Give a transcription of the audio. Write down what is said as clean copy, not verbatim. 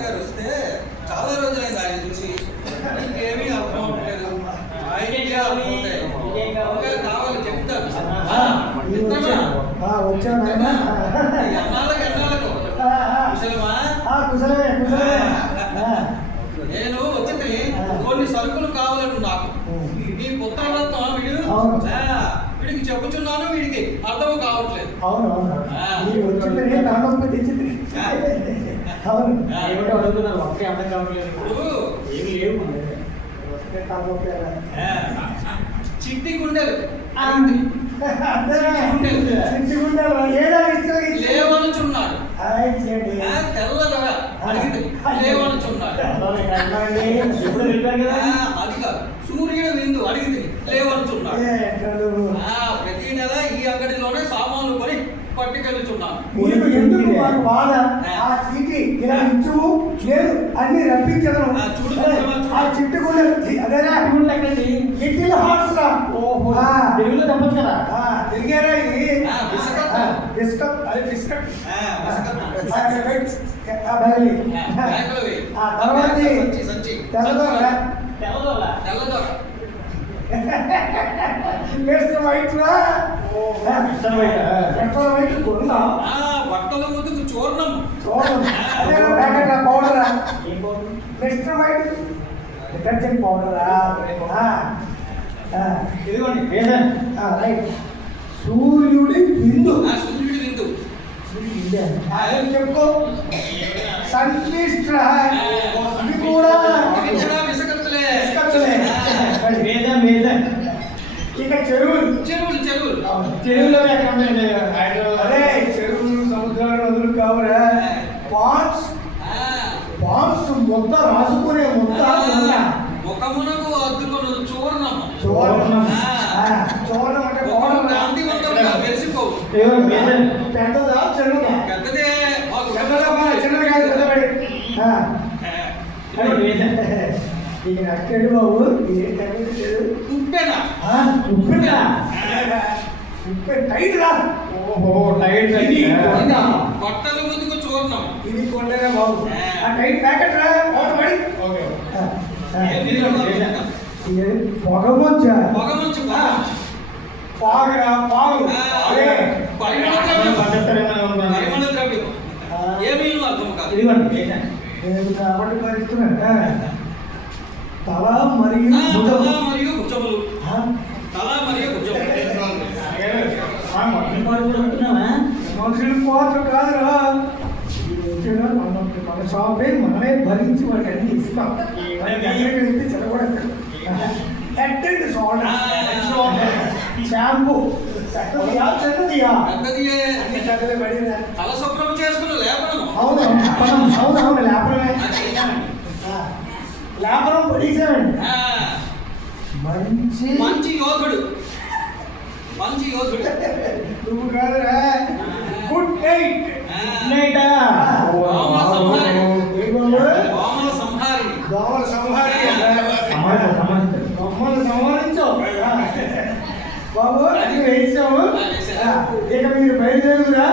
గారు వస్తే చాలా రోజులైంది ఆయన చూసి ఇంకేమీ అర్థం అవ్వట్లేదు. కావాలి చెప్తాను నేను వచ్చింది కొన్ని సరుకులు కావాలను నాకు నీ పుత్రరత్నం వీడికి చెప్పుచున్నాను, వీడికి అర్థం కావట్లేదు. చిట్టి గుండెలు లేవనుచున్నాడు, తెల్లదగా అడిగితే లేవనుచున్నాడు. అది కాదు, సూర్యుడు విందు అడిగితే లేవనుచున్నాడు. ప్రతి నెల ఈ అంగడిలోనే సామాన్లు కొని పట్టుకెళ్ళుచున్నాను. అన్ని రప్పించడం ఆ చిట్టు కూడా తిరిగారా ఇది బిస్కట్ అది బిస్కట్ తర్వాత బట్టలు ఉతుకు చూర్ణం పౌడరా మిస్టర్ వైట్ డిటర్జెంట్ పౌడరా ఇదిగోండి రైట్. సూర్యుడి బిందు చెప్పుకో సంక్లిష్ట ఇది కూడా ఇక చెరువులు అదే చెరువులు సముద్రాలు నదులు కావురా. పాన్స్ ముద్ద రాసుకునే ముద్ద ముఖమునకు అద్దుకున్న చూర్ణం అంటే పెద్దదా చిన్నదా? పెద్దదే. చిన్నది కాదు, పెద్దబడి. ఇక నచ్చాడు బాబు. ఉప్పేనా? ఉప్పే టైట్ రా. ఓహో టైట్ బట్టలు ముందుకు చూర్ణం ఇది కొండగా బాబు. ఆ టైట్ ప్యాకెట్ రా. పొగమొచ్చా పాగరా పాగు నేను కాబట్టి భరిస్తున్నాను. తల మరియు భుజములు మనుషులు పోట్లు కాదురా. మన షాపే మనమే భరించి వాటికి అన్ని ఇస్తాం. షాంపూ అవునవును లేపనమే లేపనం పడేసామండి. మంచి యోధుడు నువ్వు కాదురా. గుడ్ నైట్ దోమల సంహరించు బాబు. అది వేసాము. ఇక మీరు బయలుదేరురా.